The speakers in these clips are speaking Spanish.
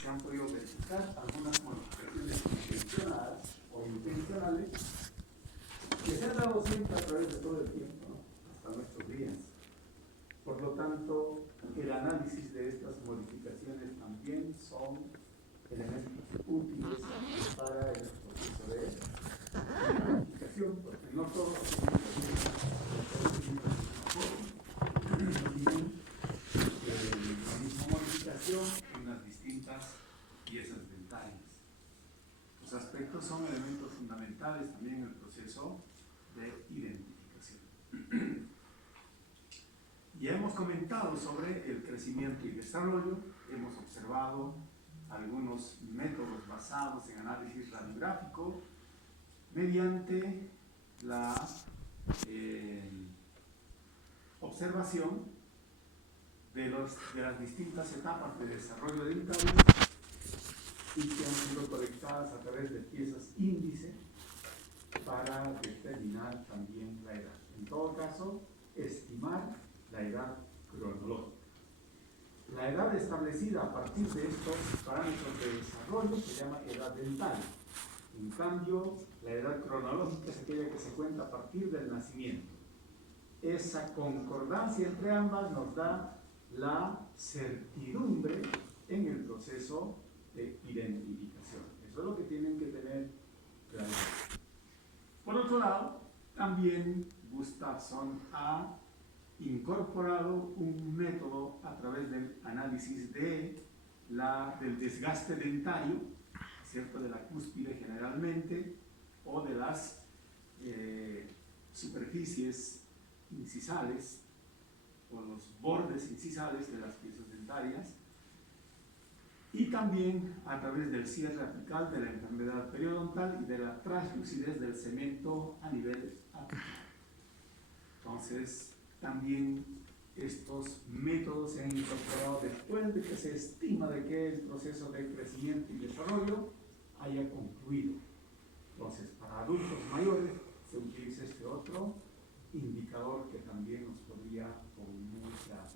se han podido verificar algunas modificaciones intencionadas o intencionales que se han dado siempre a través de todo el tiempo, ¿no? Hasta nuestros días. Por lo tanto, el análisis de estas modificaciones también son elementos útiles para el proceso de modificación, porque no todos tienen la misma modificación en las distintas piezas dentarias. Los aspectos son elementos fundamentales también en el proceso de identificación. Ya hemos comentado sobre el crecimiento y desarrollo, hemos observado algunos métodos basados en análisis radiográfico mediante la observación de las distintas etapas de desarrollo dentario y que han sido colectadas a través de piezas índice para determinar también la edad. En todo caso, estimar la edad cronológica. La edad establecida a partir de estos parámetros de desarrollo se llama edad dental. En cambio, la edad cronológica es aquella que se cuenta a partir del nacimiento. Esa concordancia entre ambas nos da la certidumbre en el proceso de identificación. Eso es lo que tienen que tener claro. Por otro lado, también Gustafsson ha incorporado un método a través del análisis del desgaste dentario, ¿cierto?, de la cúspide generalmente, o de las superficies incisales o los bordes incisales de las piezas dentarias, y también a través del cierre apical, de la enfermedad periodontal y de la translucidez del cemento a nivel apical. Entonces, también estos métodos se han incorporado después de que se estima de que el proceso de crecimiento y desarrollo haya concluido. Entonces, para adultos mayores se utiliza este otro indicador que también nos podría, con mucha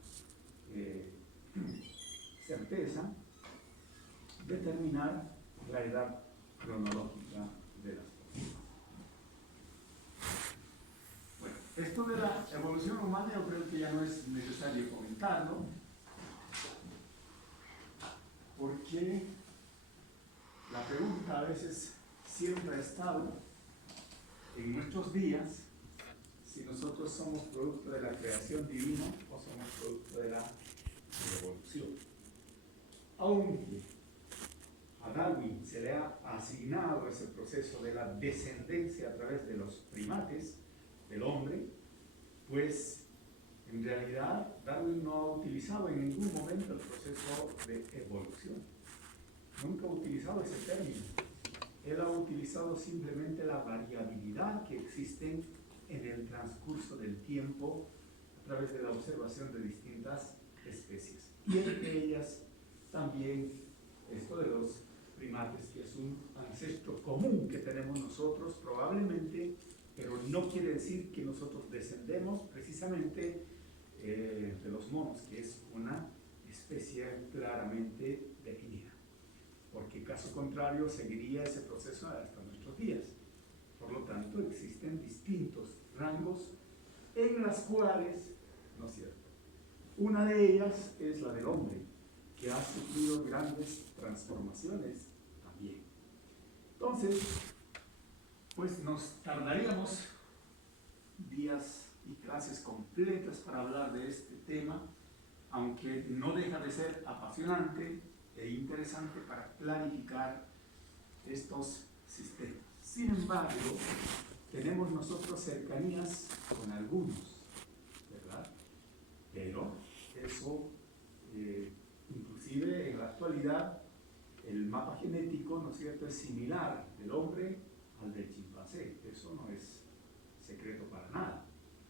certeza, determinar la edad cronológica de las personas. Bueno, esto de la evolución humana yo creo que ya no es necesario comentarlo, porque la pregunta a veces siempre ha estado en nuestros días si nosotros somos producto de la creación divina o somos producto de la evolución. Aunque a Darwin se le ha asignado ese proceso de la descendencia a través de los primates del hombre, pues en realidad Darwin no ha utilizado en ningún momento el proceso de evolución. Nunca ha utilizado ese término. Él ha utilizado simplemente la variabilidad que existe en el transcurso del tiempo a través de la observación de distintas especies. Y entre ellas también esto de los primates, que es un ancestro común que tenemos nosotros probablemente, pero no quiere decir que nosotros descendemos precisamente de los monos, que es una especie claramente definida, porque caso contrario seguiría ese proceso hasta nuestros días. Por lo tanto, existen distintos rangos en las cuales, ¿no es cierto?, una de ellas es la del hombre, que ha sufrido grandes transformaciones también. Entonces, pues nos tardaríamos días y clases completas para hablar de este tema, aunque no deja de ser apasionante e interesante para clarificar estos sistemas. Sin embargo, tenemos nosotros cercanías con algunos, ¿verdad? Pero eso, inclusive en la actualidad, el mapa genético, ¿no es cierto?, es similar del hombre al del chimpancé. Eso no es secreto para nada.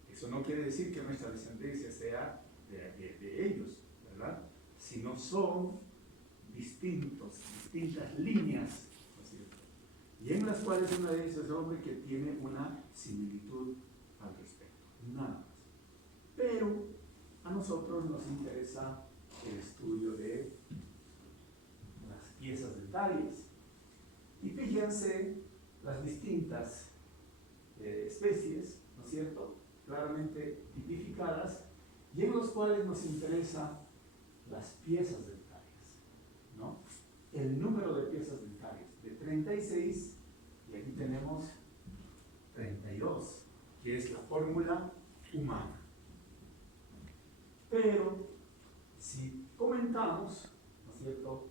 Eso no quiere decir que nuestra descendencia sea de ellos, ¿verdad? Sino son distintas líneas, ¿no es cierto?, y en las cuales una de ellas es el hombre que tiene una similitud al respecto, nada más. Pero a nosotros nos interesa el estudio de las dentarias. Y fíjense las distintas especies, ¿no es cierto?, claramente tipificadas, y en los cuales nos interesa las piezas dentarias, ¿no? El número de piezas dentarias, de 36, y aquí tenemos 32, que es la fórmula humana. Pero, si comentamos, ¿no es cierto?,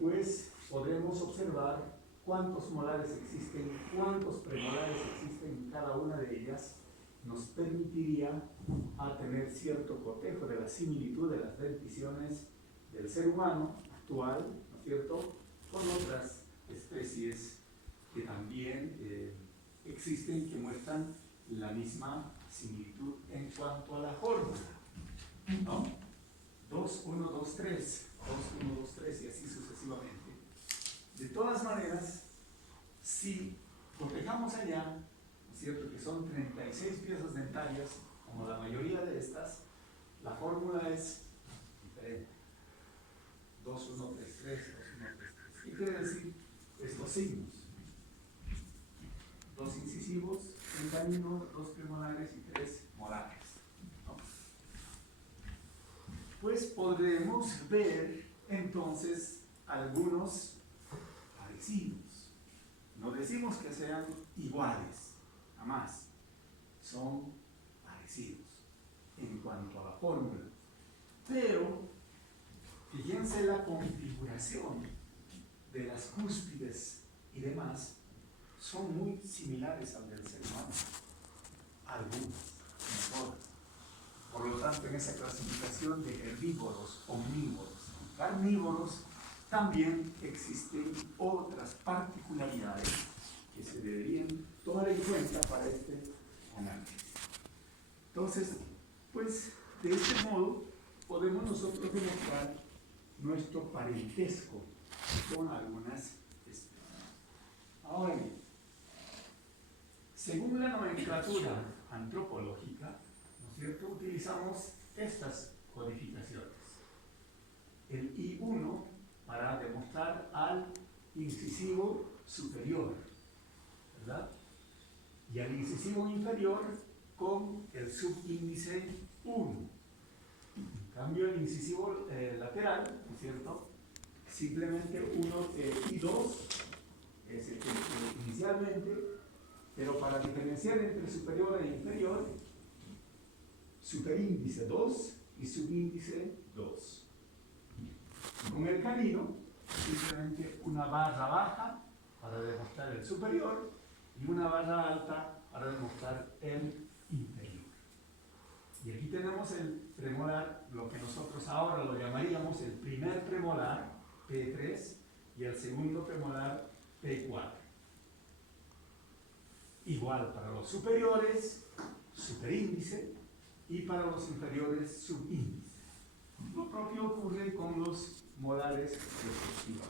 pues podremos observar cuántos molares existen, cuántos premolares existen en cada una de ellas, nos permitiría tener cierto cotejo de la similitud de las denticiones del ser humano actual, ¿no es cierto?, con otras especies que también existen, que muestran la misma similitud en cuanto a la fórmula, ¿no? 2, 1, 2, 3, 2, 1, 2, 3 y así sucesivamente. De todas maneras, si cotejamos allá, ¿no es cierto?, que son 36 piezas dentarias, como la mayoría de estas, la fórmula es diferente. 2, 1, 3, 3, 2, 1, 3, 3. ¿Qué quiere decir estos signos? 2 incisivos, un canino, 2 premolares y 3 molares, ¿no? Pues podremos ver entonces algunos parecidos. No decimos que sean iguales, jamás. Son parecidos en cuanto a la fórmula. Pero fíjense la configuración de las cúspides y demás, son muy similares al del ser humano. Algunas, mejor. Por lo tanto, en esa clasificación de herbívoros, omnívoros y carnívoros, también existen otras particularidades que se deberían tomar en cuenta para este análisis. Entonces, pues, de este modo, podemos nosotros demostrar nuestro parentesco con algunas especies. Ahora bien, según la nomenclatura antropológica, ¿no es cierto?, utilizamos estas codificaciones. El I1 para demostrar al incisivo superior, ¿verdad? Y al incisivo inferior con el subíndice 1. En cambio, el incisivo lateral, ¿no es cierto?, simplemente I2 es el que inicialmente, pero para diferenciar entre superior e inferior, superíndice 2 y subíndice 2. Con el canino, simplemente una barra baja para demostrar el superior y una barra alta para demostrar el inferior. Y aquí tenemos el premolar, lo que nosotros ahora lo llamaríamos el primer premolar, P3, y el segundo premolar, P4. Igual para los superiores, superíndice, y para los inferiores, subíndice. Lo propio ocurre con los molares respectivos.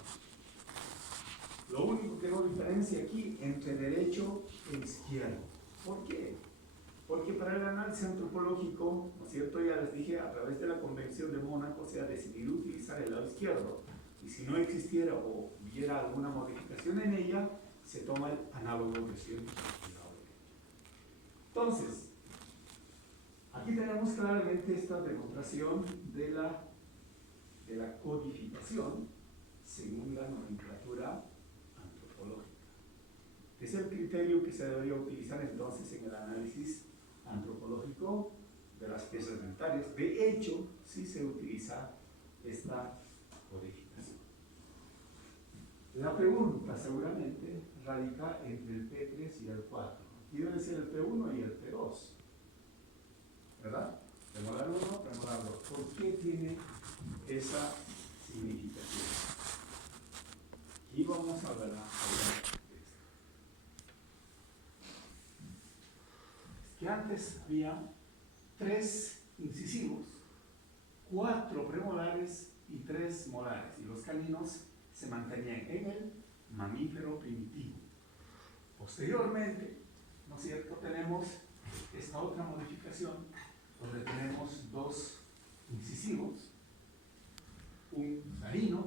Lo único que no diferencia aquí entre derecho e izquierdo. ¿Por qué? Porque para el análisis antropológico, ¿no es cierto?, ya les dije, a través de la Convención de Mónaco se ha decidido utilizar el lado izquierdo. Y si no existiera o hubiera alguna modificación en ella, se toma el análogo de siempre. Entonces, aquí tenemos claramente esta demostración de la codificación según la nomenclatura antropológica. Es el criterio que se debería utilizar entonces en el análisis antropológico de las piezas dentarias. De hecho, sí se utiliza esta codificación. La pregunta seguramente radica entre el P3 y el 4. Aquí debe ser el P1 y el P2. ¿Verdad? Premolar 1, premolar 2. ¿Por qué tiene esa significación? Y vamos a hablar de esto. Es que antes había 3 incisivos, 4 premolares y 3 molares, y los caninos se mantenían en el mamífero primitivo. Posteriormente, ¿no es cierto?, tenemos esta otra modificación donde tenemos 2 incisivos, un canino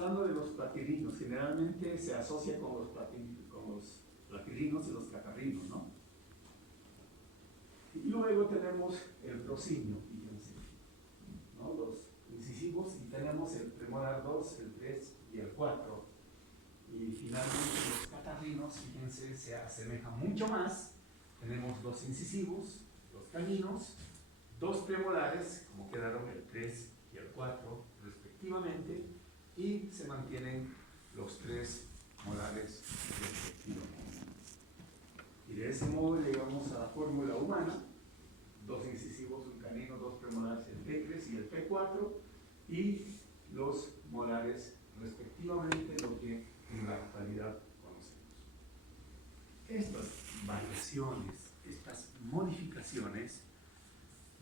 hablando de los platirinos. Generalmente se asocia con los platirinos y los catarrinos, ¿no? Y luego tenemos el prosimio, fíjense, ¿no? Los incisivos, y tenemos el premolar 2, el 3 y el 4. Y finalmente los catarrinos, fíjense, se asemejan mucho más. Tenemos los incisivos, los caninos, dos premolares, como quedaron el 3 y el 4 respectivamente, y se mantienen los 3 molares respectivamente. Y de ese modo llegamos a la fórmula humana: dos incisivos, un canino, dos premolares, el P3 y el P4, y los molares respectivamente, lo que en la actualidad conocemos. Estas variaciones, estas modificaciones,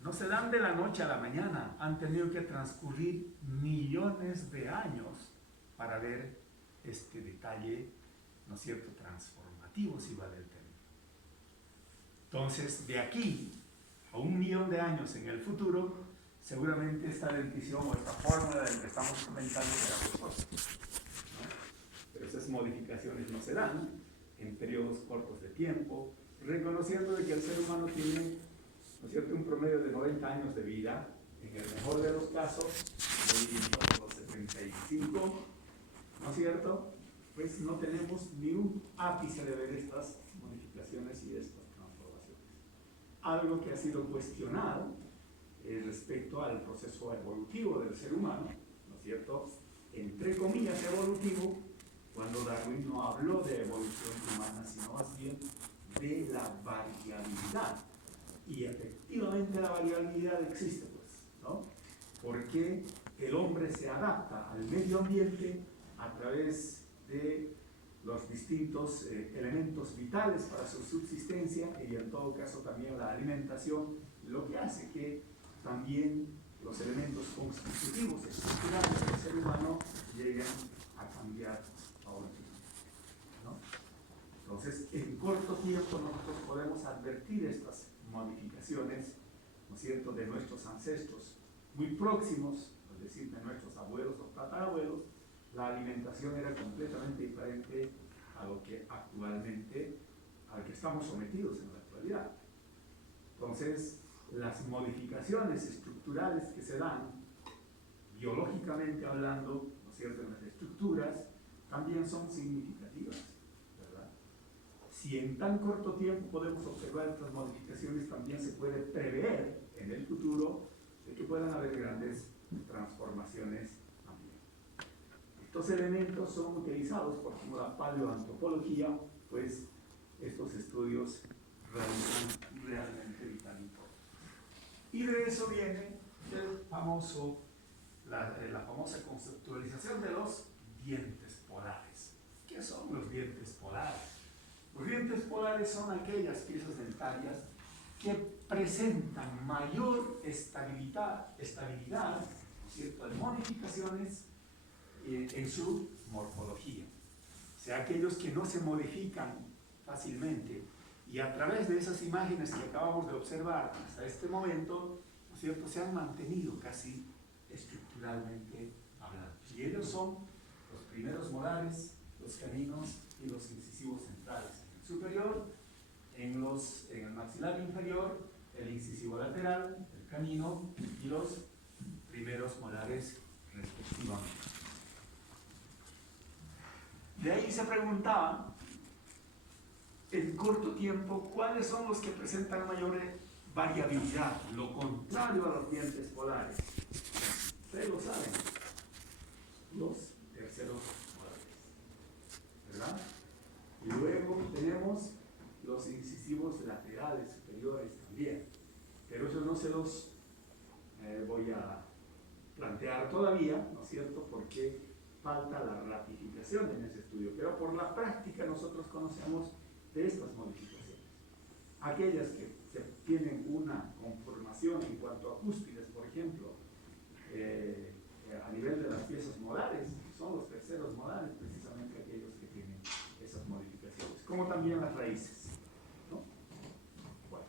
no se dan de la noche a la mañana. Han tenido que transcurrir millones de años para ver este detalle, ¿no es cierto?, transformativo, si vale el término. Entonces, de aquí a 1.000.000 de años en el futuro, seguramente esta dentición o esta fórmula de la que estamos comentando será costosa, ¿no? Pero esas modificaciones no se dan en periodos cortos de tiempo, reconociendo de que el ser humano tiene, ¿no es cierto?, un promedio de 90 años de vida, en el mejor de los casos, de los 75, ¿no es cierto? Pues no tenemos ni un ápice de ver estas modificaciones y estas transformaciones. Algo que ha sido cuestionado respecto al proceso evolutivo del ser humano, ¿no es cierto?, entre comillas evolutivo, cuando Darwin no habló de evolución humana, sino más bien de la variabilidad. Y efectivamente la variabilidad existe, pues, ¿no? Porque el hombre se adapta al medio ambiente a través de los distintos elementos vitales para su subsistencia, y en todo caso también la alimentación, lo que hace que también los elementos constitutivos estructurales del ser humano lleguen a cambiar paulatinamente, ¿no? Entonces, en corto tiempo nosotros podemos advertir estas modificaciones, ¿no es cierto?, de nuestros ancestros muy próximos, es decir, de nuestros abuelos o tatarabuelos. La alimentación era completamente diferente a lo que actualmente, al que estamos sometidos en la actualidad. Entonces, las modificaciones estructurales que se dan, biológicamente hablando, ¿no es cierto?, en las estructuras, también son significativas, ¿verdad? Si en tan corto tiempo podemos observar estas modificaciones, también se puede prever en el futuro de que puedan haber grandes transformaciones también. Estos elementos son utilizados por la paleoantropología, pues estos estudios realizan realmente vital importancia. Y de eso viene la famosa conceptualización de los dientes polares. ¿Qué son los dientes polares? Los dientes polares son aquellas piezas dentarias que presentan mayor estabilidad, ¿cierto?, de modificaciones en su morfología. O sea, aquellos que no se modifican fácilmente, y a través de esas imágenes que acabamos de observar hasta este momento, ¿no es cierto?, se han mantenido casi estructuralmente hablando. Y ellos son los primeros molares, los caninos y los incisivos centrales en el superior, en el maxilar inferior, el incisivo lateral, el canino y los primeros molares respectivamente. De ahí se preguntaba, en corto tiempo, ¿cuáles son los que presentan mayor variabilidad? Lo contrario a los dientes polares. Ustedes lo saben, los terceros molares, ¿verdad? Y luego tenemos los incisivos laterales superiores también, pero eso no se los voy a plantear todavía, ¿no es cierto?, porque falta la ratificación en ese estudio, pero por la práctica nosotros conocemos de estas modificaciones. Aquellas que tienen una conformación en cuanto a cúspides, por ejemplo, a nivel de las piezas molares, son los terceros molares precisamente aquellos que tienen esas modificaciones, como también las raíces, ¿no? Bueno,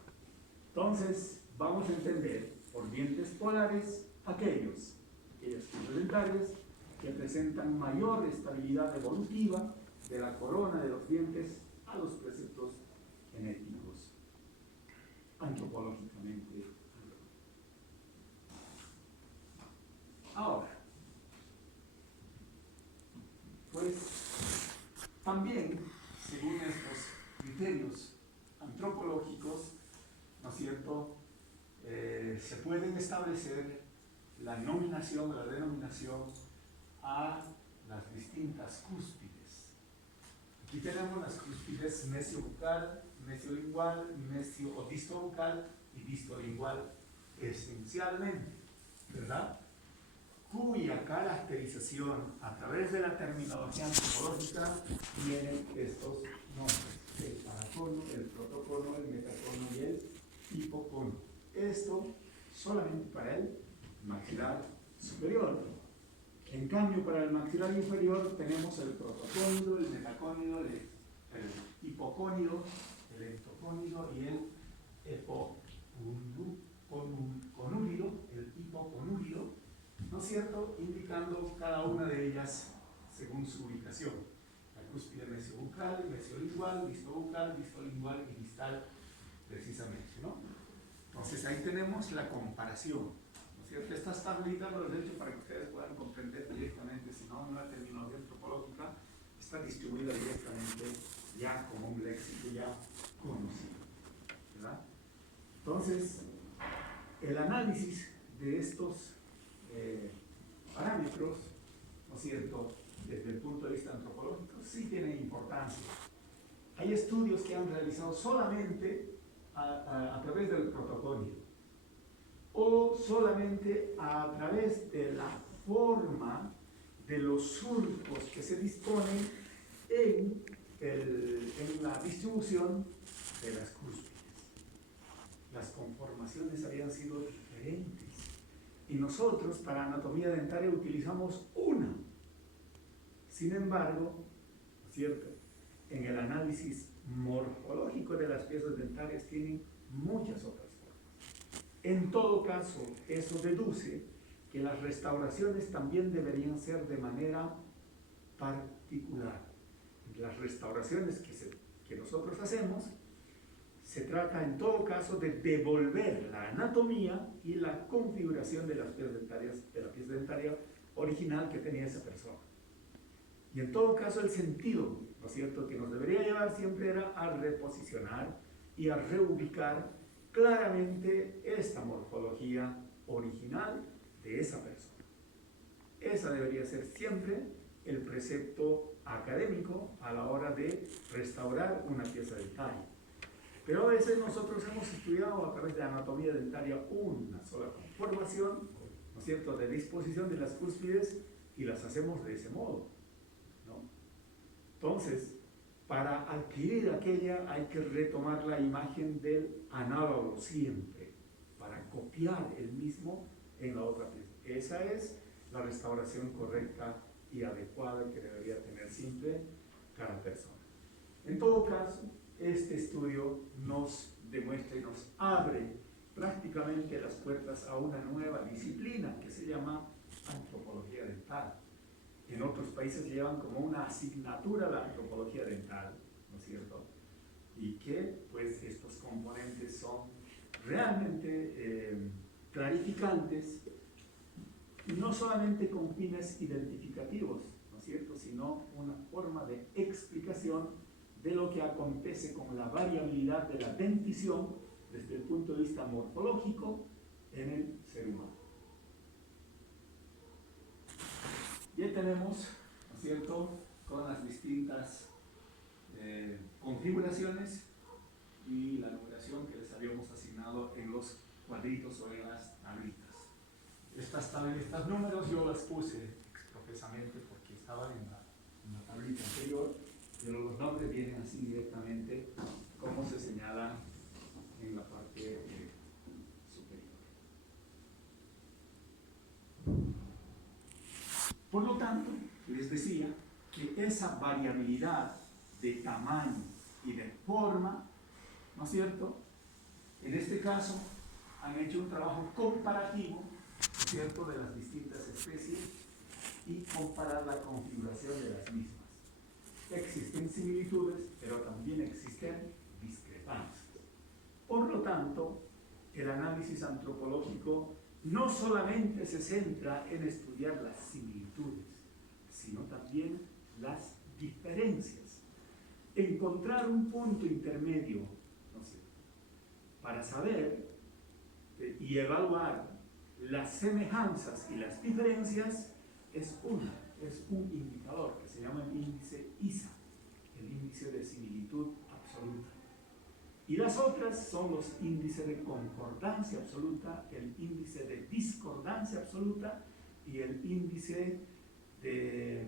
entonces vamos a entender por dientes polares aquellas piezas dentarias que presentan mayor estabilidad evolutiva de la corona de los dientes a los preceptos genéticos, antropológicamente. Ahora, pues también, según estos criterios antropológicos, ¿no es cierto?, se pueden establecer la nominación, la denominación a las distintas cúspides. Aquí tenemos las cúspides mesiobucal, mesiolingual, mesio o distobucal y distolingual esencialmente, ¿verdad?, cuya caracterización a través de la terminología antropológica tienen estos nombres: el paracono, el protocono, el metacono y el hipocono. Esto solamente para el maxilar superior. En cambio, para el maxilar inferior tenemos el protocónido, el metacónido, el hipocónido, el entocónido y el epoconúlido, el hipoconúlido, ¿no es cierto?, indicando cada una de ellas según su ubicación. La cúspide mesiobucal, mesiolingual, distobucal, distolingual y distal, precisamente, ¿no? Entonces ahí tenemos la comparación, ¿no es cierto? Estas tablitas lo he hecho para que ustedes puedan comprender directamente, si no, una terminología antropológica está distribuida directamente ya como un léxico ya conocido, ¿verdad? Entonces, el análisis de estos parámetros, ¿no es cierto?, desde el punto de vista antropológico, sí tiene importancia. Hay estudios que han realizado solamente a través del protoconio o solamente a través de la forma de los surcos que se disponen en la distribución de las cúspides. Las conformaciones habían sido diferentes. Y nosotros, para anatomía dentaria, utilizamos una. Sin embargo, ¿cierto?, en el análisis morfológico de las piezas dentarias tienen muchas otras formas. En todo caso, eso deduce que las restauraciones también deberían ser de manera particular. Las restauraciones que nosotros hacemos, se trata en todo caso de devolver la anatomía y la configuración de las piezas dentarias, de la pieza dentaria original que tenía esa persona. Y en todo caso el sentido, ¿no es cierto?, que nos debería llevar siempre era a reposicionar y a reubicar claramente esta morfología original de esa persona. Esa debería ser siempre el precepto académico a la hora de restaurar una pieza dentaria. Pero a veces nosotros hemos estudiado a través de anatomía dentaria una sola conformación, ¿no es cierto?, de disposición de las cúspides, y las hacemos de ese modo, ¿no? Entonces, para adquirir aquella hay que retomar la imagen del análogo siempre, para copiar el mismo en la otra pieza. Esa es la restauración correcta y adecuada que debería tener siempre cada persona. En todo caso, este estudio nos demuestra y nos abre prácticamente las puertas a una nueva disciplina que se llama antropología dental. En otros países llevan como una asignatura la antropología dental, ¿no es cierto?, y que pues estos componentes son realmente clarificantes, no solamente con fines identificativos, ¿no es cierto?, sino una forma de explicación de lo que acontece con la variabilidad de la dentición desde el punto de vista morfológico en el ser humano. Ya tenemos, ¿no es cierto?, con las distintas configuraciones y la numeración que les habíamos asignado en los cuadritos o en las tablitas. Estas números yo las puse exprofesamente porque estaban en la tablita anterior, pero los nombres vienen así directamente como se señala en la parte superior. Por lo tanto, les decía que esa variabilidad de tamaño y de forma, ¿no es cierto?, en este caso han hecho un trabajo comparativo, ¿no es cierto?, de las distintas especies, y comparar la configuración de las mismas. Existen similitudes, pero también existen discrepancias. Por lo tanto, el análisis antropológico no solamente se centra en estudiar las similitudes, sino también las diferencias. Encontrar un punto intermedio, no sé, para saber y evaluar las semejanzas y las diferencias es un indicador que se llama el índice ISA, el índice de similitud absoluta. Y las otras son los índices de concordancia absoluta, el índice de discordancia absoluta y el índice de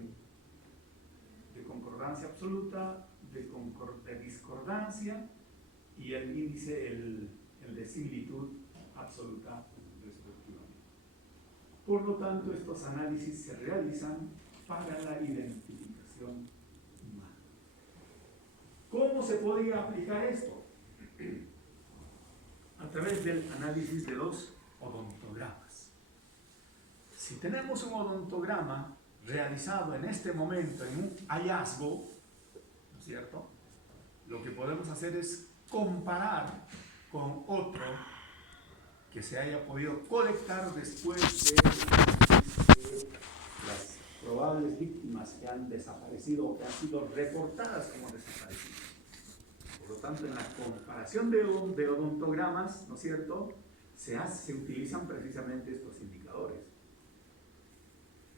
concordancia absoluta, de discordancia y el índice, el de similitud absoluta respectivamente. Por lo tanto, estos análisis se realizan para la identificación humana. ¿Cómo se podría aplicar esto? A través del análisis de los odontogramas. Si tenemos un odontograma realizado en este momento en un hallazgo, ¿no es cierto? Lo que podemos hacer es comparar con otro que se haya podido colectar después de las probables víctimas que han desaparecido o que han sido reportadas como desaparecidas. Por lo tanto, en la comparación de odontogramas, ¿no es cierto?, se utilizan precisamente estos indicadores.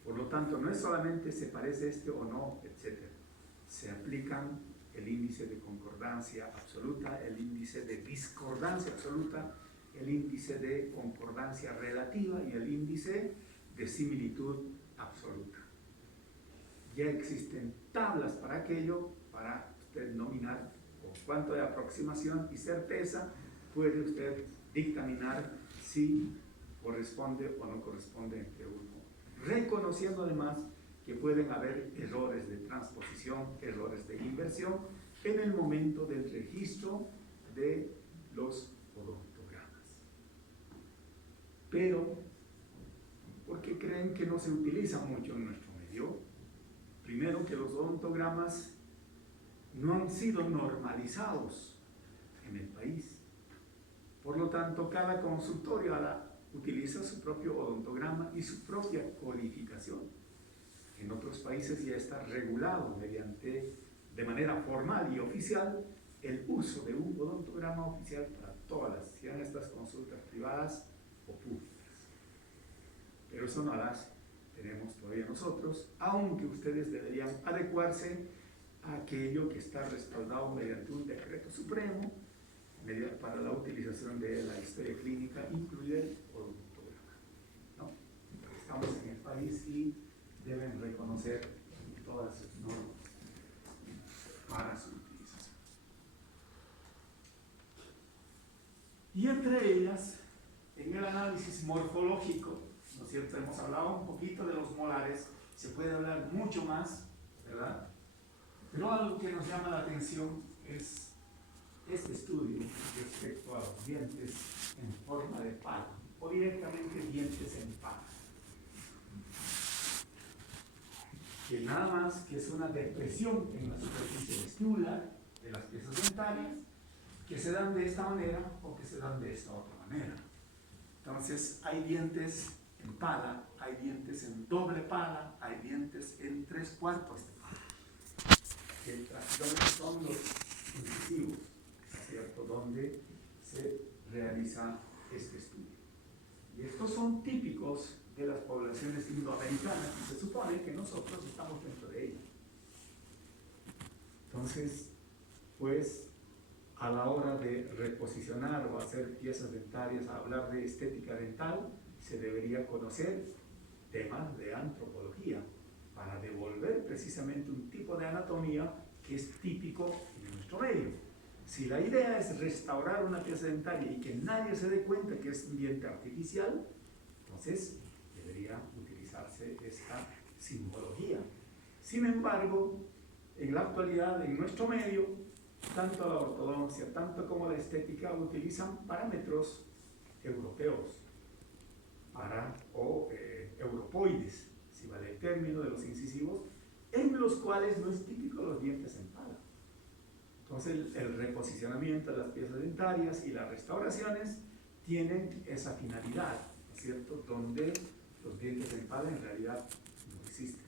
Por lo tanto, no es solamente se parece este o no, etc. Se aplican el índice de concordancia absoluta, el índice de discordancia absoluta, el índice de concordancia relativa y el índice de similitud absoluta. Ya existen tablas para aquello, para usted nominar con cuánto de aproximación y certeza puede usted dictaminar si corresponde o no corresponde entre uno, reconociendo además que pueden haber errores de transposición, errores de inversión en el momento del registro de los odontogramas. Pero, ¿por qué creen que no se utiliza mucho en nuestro medio? Primero, que los odontogramas no han sido normalizados en el país. Por lo tanto, cada consultorio utiliza su propio odontograma y su propia codificación. En otros países ya está regulado de manera formal y oficial el uso de un odontograma oficial para todas, sean estas consultas privadas o públicas. Pero eso no las tenemos todavía nosotros, aunque ustedes deberían adecuarse a aquello que está respaldado mediante un decreto supremo para la utilización de la historia clínica, incluye el odontograma, ¿no? Estamos en el país y deben reconocer todas sus normas para su utilización. Y entre ellas, en el análisis morfológico, ¿no es cierto? Hemos hablado un poquito de los molares, se puede hablar mucho más, ¿verdad? Pero algo que nos llama la atención es este estudio respecto a los dientes en forma de pala, o directamente dientes en pala. Que nada más que es una depresión en la superficie vestibular de las piezas dentarias, que se dan de esta manera o que se dan de esta otra manera. Entonces, hay dientes en pala, hay dientes en doble pala, hay dientes en 3/4 de pala. Que prácticamente son los incisivos, ¿cierto?, donde se realiza este estudio. Y estos son típicos de las poblaciones indoamericanas y se supone que nosotros estamos dentro de ellas. Entonces, pues, a la hora de reposicionar o hacer piezas dentarias, a hablar de estética dental, se debería conocer temas de antropología para devolver precisamente un tipo de anatomía que es típico en nuestro medio. Si la idea es restaurar una pieza dentaria y que nadie se dé cuenta que es un diente artificial, entonces debería utilizarse esta simbología. Sin embargo, en la actualidad, en nuestro medio, tanto la ortodoncia, tanto como la estética utilizan parámetros europeos o europoides, así vale el término, de los incisivos, en los cuales no es típico los dientes en pala. Entonces el reposicionamiento de las piezas dentarias y las restauraciones tienen esa finalidad, ¿no es cierto?, donde los dientes en pala en realidad no existen.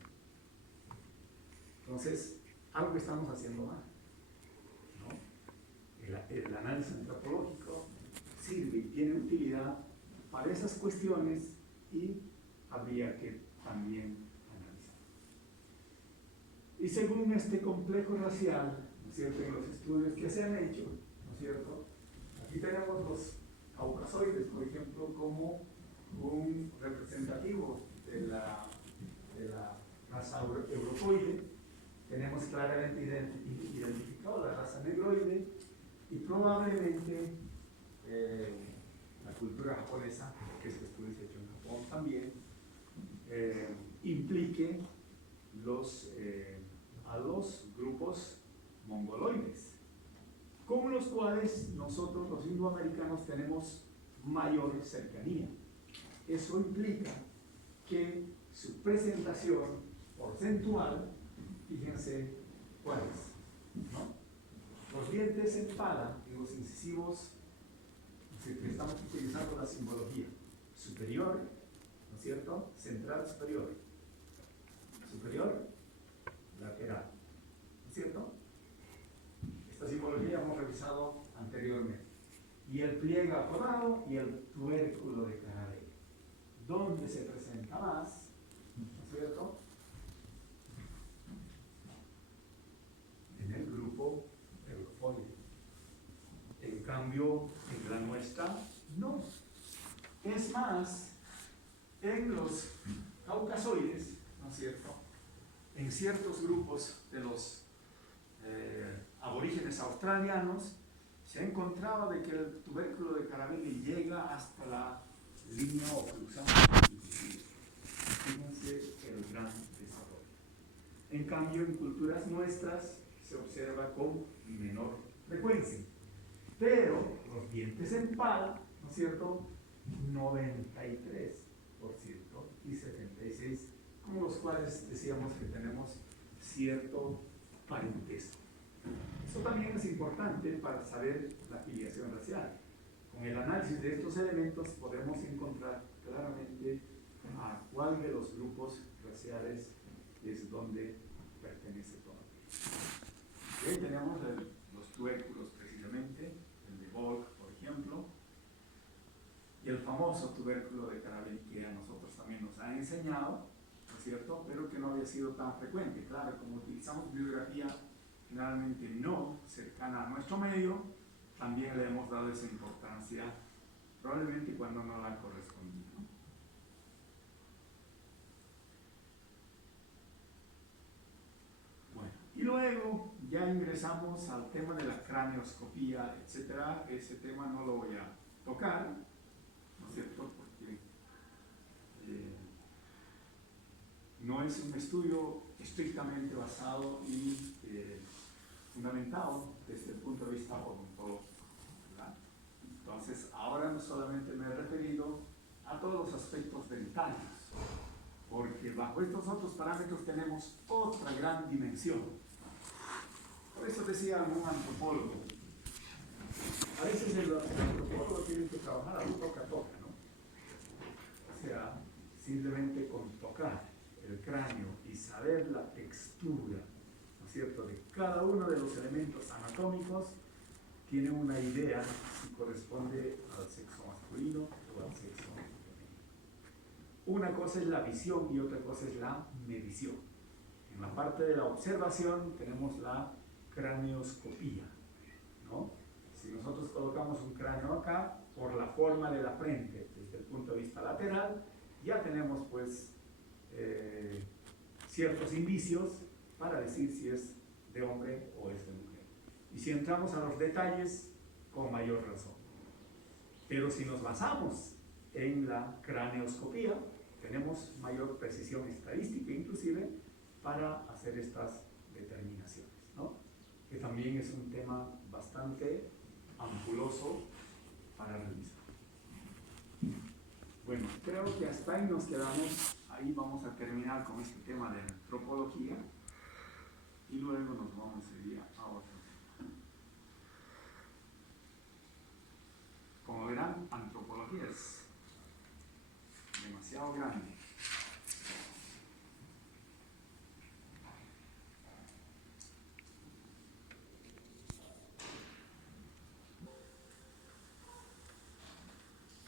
Entonces, algo estamos haciendo mal, ¿no? El análisis antropológico sirve y tiene utilidad para esas cuestiones y habría que también analizar. Y según este complejo racial, ¿no es cierto?, en los estudios que se han hecho, ¿no es cierto?, aquí tenemos los caucasoides, por ejemplo, como un representativo de la raza eurocoide. Tenemos claramente identificado la raza negroide y probablemente la cultura japonesa, que este estudio se ha hecho en Japón también, implique a los grupos mongoloides, con los cuales nosotros los indoamericanos tenemos mayor cercanía. Eso implica que su presentación porcentual, fíjense cuáles, ¿no? Los dientes en pala y los incisivos, estamos utilizando la simbología superior, ¿no es cierto?, central, superior, superior, lateral, ¿no es cierto? Esta simbología hemos revisado anteriormente. Y el pliegue apodado y el tuérculo de Carabelli. ¿Dónde se presenta más? ¿No es cierto? En el grupo eurofoide. En cambio, en la nuestra, no. Es más, en los caucasoides, ¿no es cierto?, en ciertos grupos de los aborígenes australianos, se encontraba de que el tubérculo de Carabelli llega hasta la línea oclusal. Fíjense el gran desarrollo. En cambio, en culturas nuestras se observa con menor frecuencia. Pero los dientes en pala, ¿no es cierto?, 93% y 76%, con los cuales decíamos que tenemos cierto parentesco. Eso también es importante para saber la filiación racial. Con el análisis de estos elementos podemos encontrar claramente a cuál de los grupos raciales es donde pertenece todo. Ahí tenemos los tuérculos precisamente, el de Volk, por ejemplo, y el famoso tubérculo de Carabelli que a nosotros también nos ha enseñado, ¿no es cierto?, pero que no había sido tan frecuente. Claro, como utilizamos bibliografía generalmente no cercana a nuestro medio, también le hemos dado esa importancia, probablemente cuando no la correspondía, ¿no? Bueno, y luego ya ingresamos al tema de la craneoscopía, etcétera. Ese tema no lo voy a tocar, ¿no es cierto?, porque no es un estudio estrictamente basado y fundamentado desde el punto de vista odontológico, ¿verdad? Entonces, ahora no solamente me he referido a todos los aspectos dentarios, porque bajo estos otros parámetros tenemos otra gran dimensión. Por eso decía algún antropólogo, a veces el antropólogo tiene que trabajar a un toca-toca, ¿no? O sea, simplemente con tocar el cráneo y saber la textura, ¿no es cierto?, de cada uno de los elementos anatómicos, tiene una idea si corresponde al sexo masculino o al sexo femenino. Una cosa es la visión y otra cosa es la medición. En la parte de la observación tenemos la craneoscopía, ¿no? Si nosotros colocamos un cráneo acá, por la forma de la frente, desde el punto de vista lateral, ya tenemos pues ciertos indicios para decir si es de hombre o es de mujer. Y si entramos a los detalles, con mayor razón. Pero si nos basamos en la craneoscopía, tenemos mayor precisión estadística inclusive para hacer estas determinaciones, ¿no? Que también es un tema bastante ampuloso para revisar. Bueno, creo que hasta ahí nos quedamos. ahí vamos a terminar con este tema de antropología y luego nos vamos a ir a otro tema. Como verán, antropología es demasiado grande.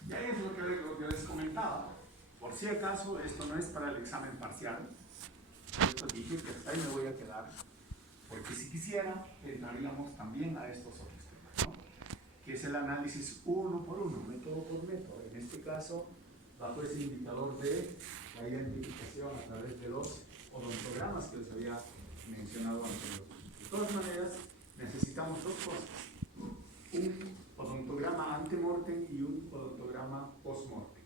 Ya es lo que les comentaba. Por si acaso, esto no es para el examen parcial. Esto dije que hasta ahí me voy a quedar. Porque si quisiera, entraríamos también a estos otros temas, ¿no? Que es el análisis uno por uno, método por método. En este caso, bajo ese indicador de la identificación a través de los odontogramas que les había mencionado anteriormente. De todas maneras, necesitamos dos cosas. Un odontograma ante-mortem y un odontograma post-mortem.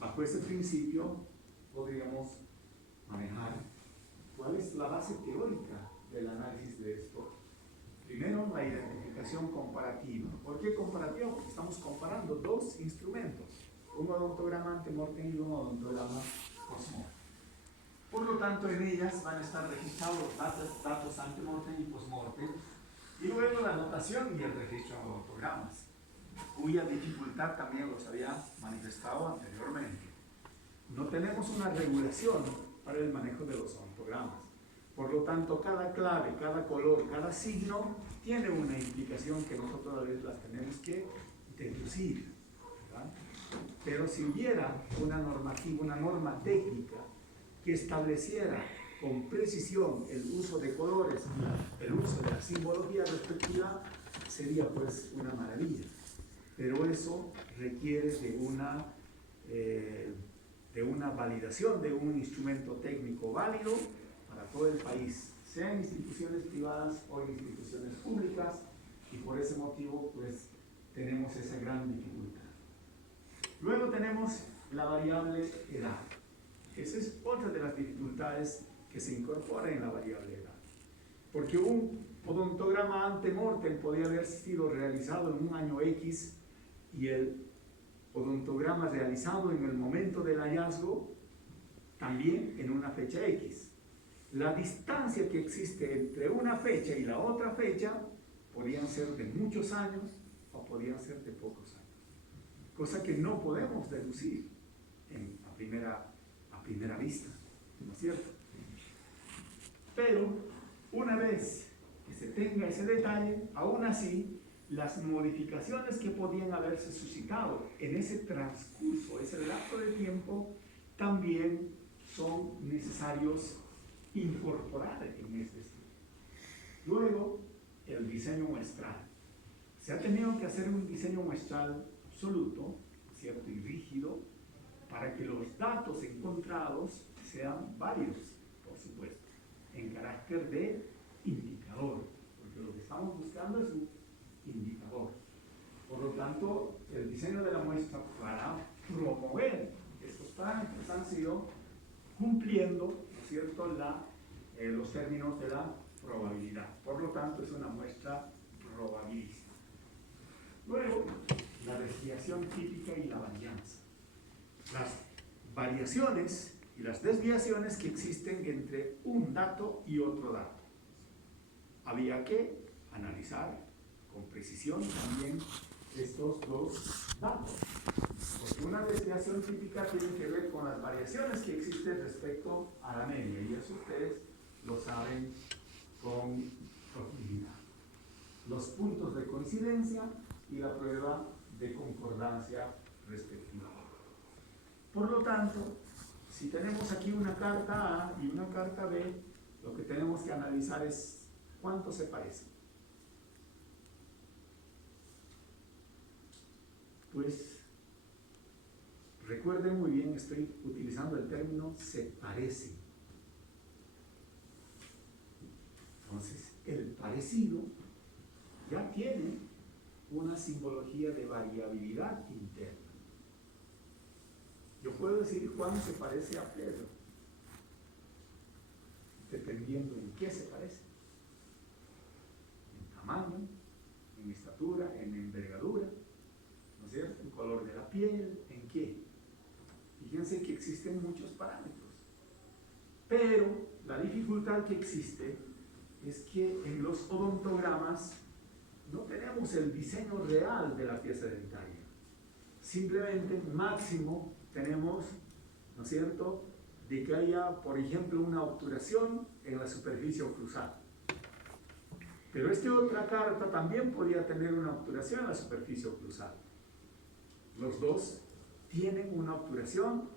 Bajo ese principio podríamos manejar cuál es la base teórica del análisis de esto. Primero, la identificación comparativa. ¿Por qué comparativa? Porque estamos comparando dos instrumentos, un odontograma ante-mortem y un odontograma post-mortem. Por lo tanto, en ellas van a estar registrados los datos ante-mortem y post-mortem, y luego la anotación y el registro de odontogramas, cuya dificultad también los había manifestado anteriormente. No tenemos una regulación para el manejo de los odontogramas. Por lo tanto, cada clave, cada color, cada signo tiene una implicación que nosotros a veces las tenemos que deducir, ¿verdad? Pero si hubiera una normativa, una norma técnica que estableciera con precisión el uso de colores, el uso de la simbología respectiva, sería pues una maravilla. Pero eso requiere de una validación de un instrumento técnico válido para todo el país, sean instituciones privadas o instituciones públicas, y por ese motivo pues tenemos esa gran dificultad. Luego tenemos la variable edad. Esa es otra de las dificultades que se incorpora en la variable edad. Porque un odontograma ante-mortem podía haber sido realizado en un año X y el odontograma realizado en el momento del hallazgo también en una fecha X. La distancia que existe entre una fecha y la otra fecha podían ser de muchos años o podían ser de pocos años. Cosa que no podemos deducir a primera vista, ¿no es cierto? Pero una vez que se tenga ese detalle, aún así, las modificaciones que podían haberse suscitado en ese transcurso, ese lapso de tiempo, también son necesarios incorporar en este estudio. Luego, el diseño muestral. Se ha tenido que hacer un diseño muestral absoluto, cierto, y rígido, para que los datos encontrados sean válidos, por supuesto, en carácter de indicador, porque lo que estamos buscando es un indicador. Por lo tanto, el diseño de la muestra para promover estos parámetros han sido cumpliendo, ¿no es cierto?, los términos de la probabilidad. Por lo tanto, es una muestra probabilística. Luego, la desviación típica y la varianza. Las variaciones y las desviaciones que existen entre un dato y otro dato. Había que analizar con precisión también estos dos datos, porque una desviación típica tiene que ver con las variaciones que existen respecto a la media, y eso ustedes lo saben con profundidad. Los puntos de coincidencia y la prueba de concordancia respectiva. Por lo tanto, si tenemos aquí una carta A y una carta B, lo que tenemos que analizar es cuánto se parecen. Pues recuerden muy bien, estoy utilizando el término se parecen. Entonces, el parecido ya tiene una simbología de variabilidad interna. Yo puedo decir Juan se parece a Pedro, dependiendo en qué se parece. En tamaño, en estatura, en envergadura, ¿no es cierto? En color de la piel, ¿en qué? Y fíjense que existen muchos parámetros. Pero la dificultad que existe es que en los odontogramas no tenemos el diseño real de la pieza dentaria. Simplemente, máximo, tenemos, ¿no es cierto?, de que haya, por ejemplo, una obturación en la superficie oclusal. Pero esta otra carta también podría tener una obturación en la superficie oclusal. Los dos tienen una obturación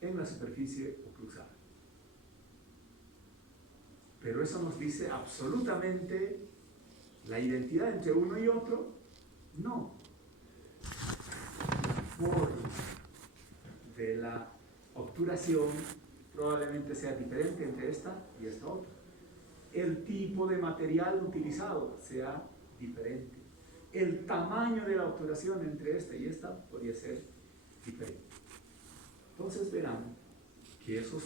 en la superficie oclusal. Pero eso nos dice absolutamente la identidad entre uno y otro. No. La forma de la obturación probablemente sea diferente entre esta y esta otra. El tipo de material utilizado sea diferente. El tamaño de la obturación entre esta y esta podría ser diferente. Entonces verán que esos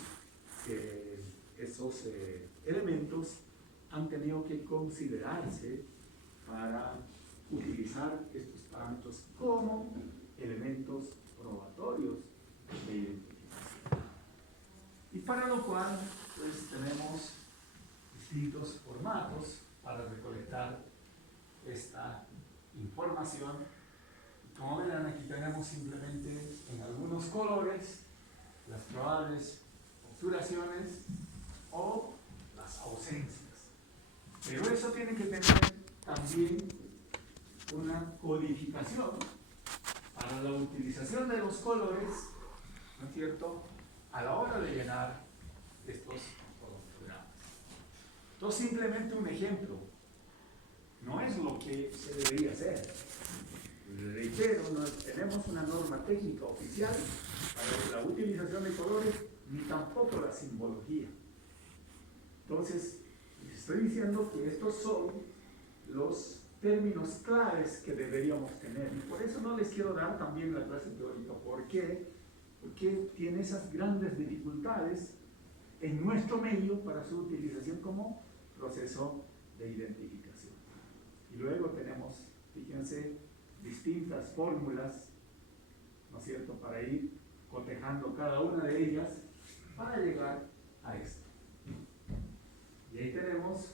elementos han tenido que considerarse para utilizar estos parámetros como elementos probatorios de identificación. Y para lo cual, pues tenemos distintos formatos para recolectar esta información. Como verán, aquí tenemos simplemente en algunos colores las probables obturaciones o las ausencias. Pero eso tiene que tener también una codificación para la utilización de los colores, ¿no es cierto?, a la hora de llenar estos odontogramas. Entonces, simplemente un ejemplo. No es lo que se debería hacer. Reitero, no tenemos una norma técnica oficial para la utilización de colores, ni tampoco la simbología. Entonces, les estoy diciendo que estos son los términos claves que deberíamos tener. Y por eso no les quiero dar también la clase teórica. ¿Por qué? Porque tiene esas grandes dificultades en nuestro medio para su utilización como proceso de identificación. Y luego tenemos, fíjense, distintas fórmulas, ¿no es cierto?, para ir cotejando cada una de ellas para llegar a esto. Y ahí tenemos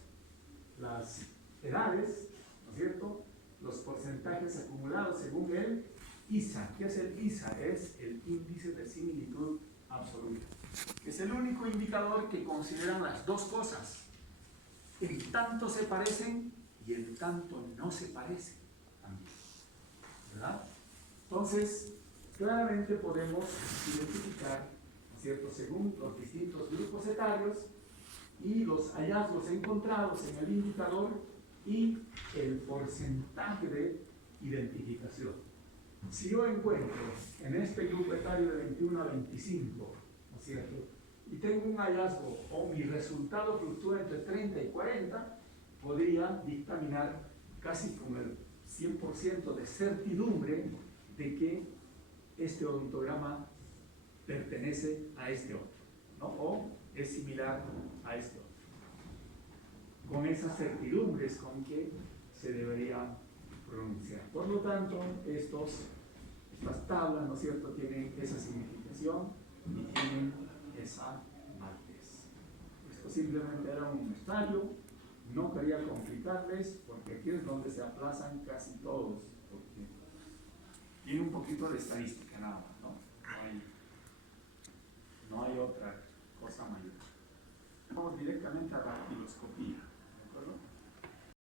las edades, ¿no es cierto?, los porcentajes acumulados según el ISA. ¿Qué es el ISA? Es el índice de similitud absoluta. Es el único indicador que consideran las dos cosas. En tanto se parecen y en tanto no se parecen también, ¿verdad? Entonces, claramente podemos identificar, ¿no es cierto?, según los distintos grupos etarios y los hallazgos encontrados en el indicador y el porcentaje de identificación. Si yo encuentro en este grupo etario de 21 a 25, ¿no es cierto?, y tengo un hallazgo o mi resultado fluctúa entre 30 y 40, podría dictaminar casi con el 100% de certidumbre de que este odontograma pertenece a este otro, ¿no?, o es similar a este otro. Con esas certidumbres con que se debería pronunciar. Por lo tanto, estas tablas, ¿no es cierto?, tienen esa significación y tienen esa validez. Esto simplemente era un muestrario, no quería complicarles porque aquí es donde se aplazan casi todos, porque tiene un poquito de estadística nada más, ¿no? No hay otra cosa mayor.